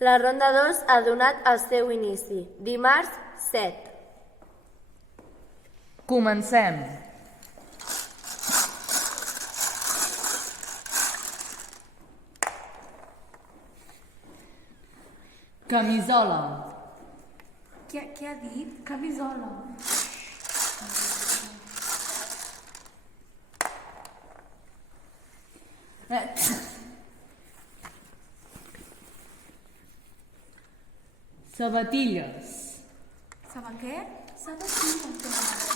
La ronda 2 ha donat el seu inici. Dimarts 7. Comencem. Camisola. Què ha dit? Camisola. Sabatilles. Saba què? Sabatilles.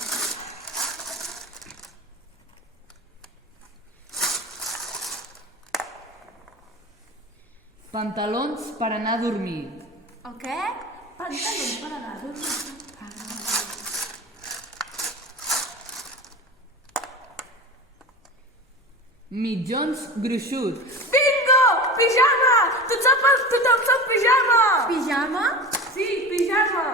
Pantalons per anar a dormir. El què? Pantalons per anar a dormir. Mitjons gruixuts. Bingo! Pijama! Tothom sap pijama! Pijama? Sí, pijama!